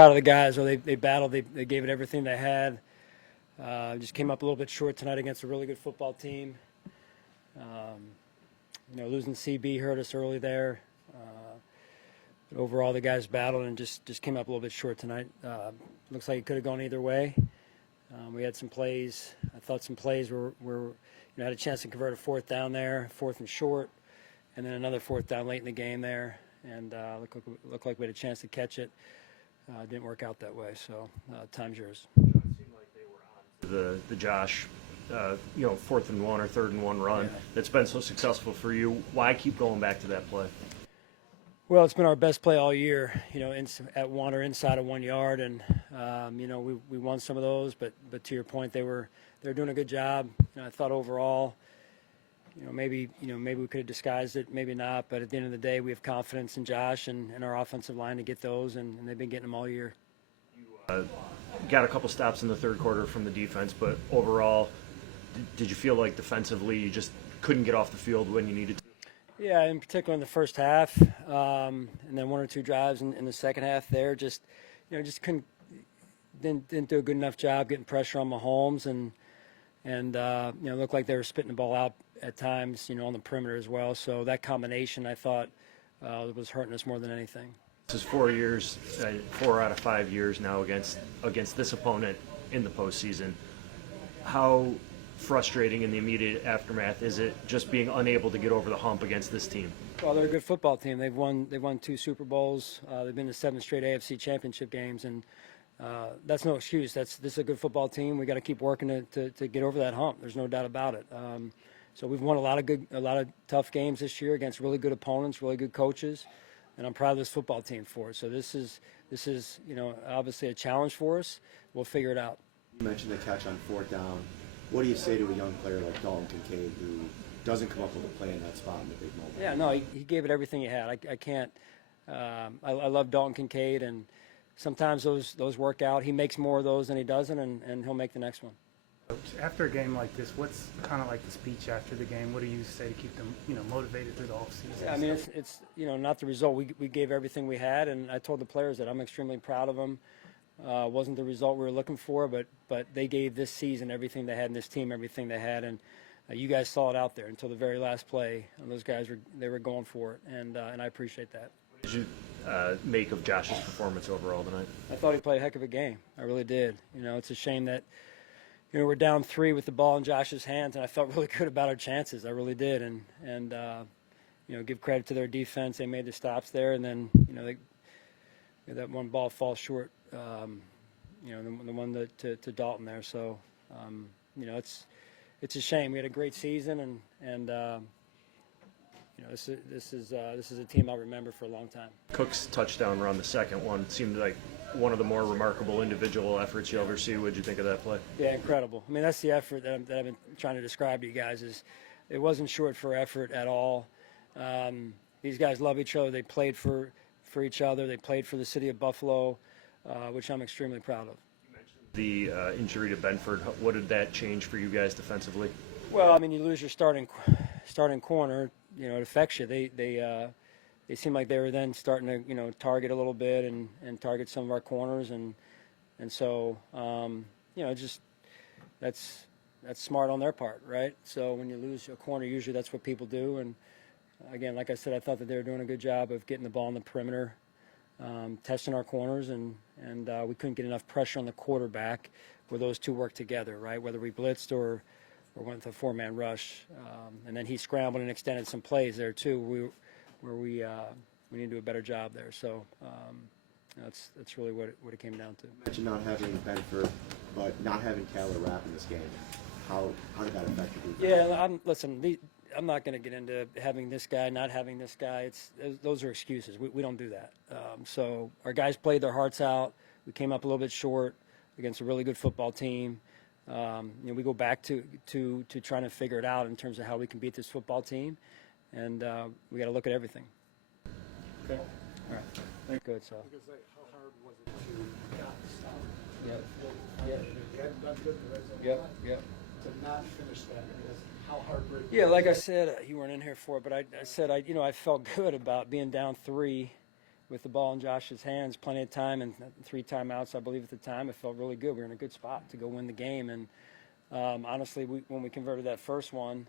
Proud of the guys. They battled. They gave it everything they had. Just came up a little bit short tonight against a really good football team. Losing CB hurt us early there. But overall, the guys battled and just came up a little bit short tonight. Looks like it could have gone either way. We had some plays. I thought some plays were had a chance to convert a fourth down there, fourth and short, and then another fourth down late in the game there, and looked like we had a chance to catch it. Didn't work out that way, so time's yours. It seemed like they were on the Josh, 4th and 1 or 3rd and 1 run that's been so successful for you. Why keep going back to that play? Well, it's been our best play all year, at 1 or inside of 1 yard, and we won some of those. But to your point, they were doing a good job. I thought overall, maybe we could have disguised it, maybe not. But at the end of the day, we have confidence in Josh and our offensive line to get those, and they've been getting them all year. You got a couple stops in the third quarter from the defense, but overall, did you feel like defensively you just couldn't get off the field when you needed to? Yeah, in particular in the first half, and then 1 or 2 drives in the second half there, just didn't do a good enough job getting pressure on Mahomes, and looked like they were spitting the ball out at times, on the perimeter as well. So that combination, I thought, was hurting us more than anything. This is 4 years, 4 out of 5 years now against this opponent in the postseason. How frustrating in the immediate aftermath is it just being unable to get over the hump against this team? Well, they're a good football team. They've won 2 Super Bowls. They've been to 7 straight AFC Championship games, and that's no excuse. This is a good football team. We got to keep working to get over that hump. There's no doubt about it. So we've won a lot of tough games this year against really good opponents, really good coaches, and I'm proud of this football team for it. So this is obviously a challenge for us. We'll figure it out. You mentioned the catch on 4th down. What do you say to a young player like Dalton Kincaid who doesn't come up with a play in that spot in the big moment? Yeah, no, he gave it everything he had. I can't. I love Dalton Kincaid, and sometimes those work out. He makes more of those than he doesn't, and he'll make the next one. After a game like this, what's kind of like the speech after the game? What do you say to keep them, motivated through the offseason? Yeah, I mean, it's not the result. We gave everything we had, and I told the players that I'm extremely proud of them. Wasn't the result we were looking for, but they gave this season everything they had, and this team everything they had, and you guys saw it out there until the very last play. And those guys were going for it, and I appreciate that. What did you make of Josh's performance overall tonight? I thought he played a heck of a game. I really did. It's a shame that we're down 3 with the ball in Josh's hands, and I felt really good about our chances. I really did, and give credit to their defense. They made the stops there, and then that one ball falls short. The one to Dalton there. So, it's a shame. We had a great season, and this is a team I'll remember for a long time. Cook's touchdown run, the second one, seemed like one of the more remarkable individual efforts you'll ever see. What did you think of that play? Yeah, incredible. I mean, that's the effort that I've been trying to describe to you guys. It wasn't short for effort at all. These guys love each other. They played for each other. They played for the city of Buffalo, which I'm extremely proud of. You mentioned the injury to Benford. What did that change for you guys defensively? Well, I mean, you lose your starting corner. It affects you. They seemed like they were then starting to target a little bit and target some of our corners, and so just that's smart on their part, right? So when you lose a corner, usually that's what people do. And again, like I said, I thought that they were doing a good job of getting the ball in the perimeter, testing our corners, and we couldn't get enough pressure on the quarterback where those two work together, right? Whether we blitzed or went with a 4-man rush, and then he scrambled and extended some plays there too, where we need to do a better job there. So that's really what it came down to. You mentioned not having Benford, but not having Taylor Rapp in this game. How did that affect you? Yeah, I'm not going to get into having this guy, not having this guy. Those are excuses. We don't do that. So our guys played their hearts out. We came up a little bit short against a really good football team. We go back to trying to figure it out in terms of how we can beat this football team, and we got to look at everything. Okay. All right. Thank you. Good. So. Because how hard was it to not stop? Yep. You hadn't done good the rest of the Yep. time. Yep. To not finish that, because how heartbreaking. Yeah, like I said, you weren't in here for it, but I said I felt good about being down 3 with the ball in Josh's hands, plenty of time, and 3 timeouts, I believe, at the time. It felt really good. We were in a good spot to go win the game. And honestly, when we converted that first one,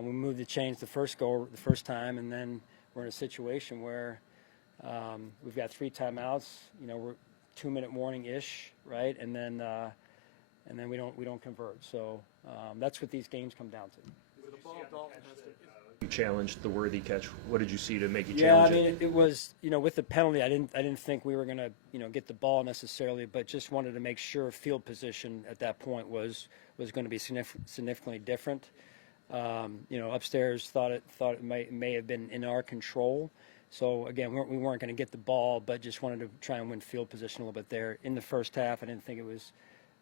we moved the chains the first goal the first time, and then we're in a situation where we've got 3 timeouts. You know, we're 2-minute warning-ish, right? And then we don't convert. So that's what these games come down to. With the ball, Dalton has to. You challenged the Worthy catch. What did you see to make you Yeah, I challenge mean, it was, you know, with the penalty, I didn't think we were going to, you know, get the ball necessarily, but just wanted to make sure field position at that point was going to be significantly different. You know, upstairs thought it may have been in our control. So again, we weren't going to get the ball, but just wanted to try and win field position a little bit there. In the first half, I didn't think it was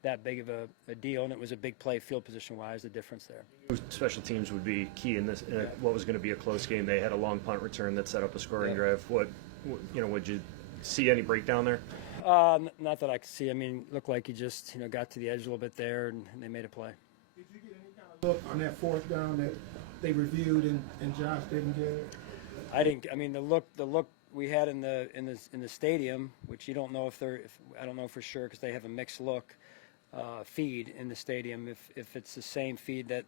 that big of a deal, and it was a big play field position-wise, the difference there. Special teams would be key in this. In what was going to be a close game. They had a long punt return that set up a scoring drive. Would you see any breakdown there? Not that I could see. I mean, looked like he just, you know, got to the edge a little bit there, and they made a play. Did you get any kind of look on that 4th down that they reviewed and Josh didn't get it? I didn't. I mean, the look we had in the stadium, which you don't know if I don't know for sure because they have a mixed look feed in the stadium. If it's the same feed that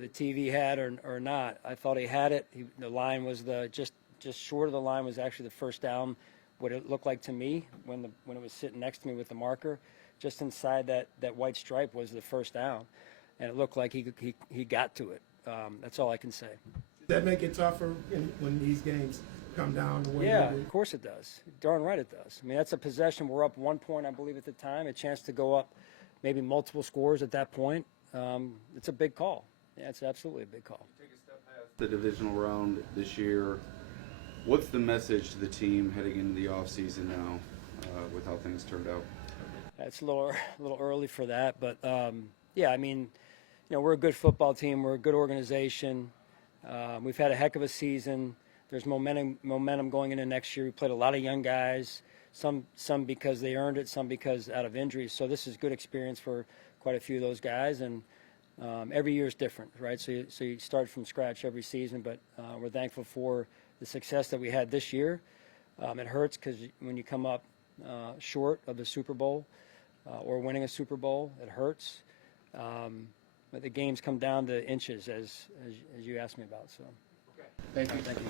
the TV had or not, I thought he had it. The line was just short of the line was actually the first down. What it looked like to me when it was sitting next to me with the marker, just inside that white stripe was the first down, and it looked like he got to it. That's all I can say. Does that make it tougher when these games come down the way Yeah, they do? of course it does. Darn right it does. I mean, that's a possession. We're up 1 point, I believe, at the time. A chance to go up maybe multiple scores at that point. It's a big call. Yeah, it's absolutely a big call. Take a step past the divisional round this year. What's the message to the team heading into the offseason now with how things turned out? It's a little early for that, but yeah, I mean, you know, we're a good football team. We're a good organization. We've had a heck of a season. There's momentum going into next year. We played a lot of young guys, some because they earned it, some because out of injuries. So this is good experience for quite a few of those guys, and every year is different, right? So you start from scratch every season, but we're thankful for the success that we had this year. It hurts because when you come up short of the Super Bowl or winning a Super Bowl, it hurts. But the games come down to inches, as you asked me about. So, Thank you. Thank you.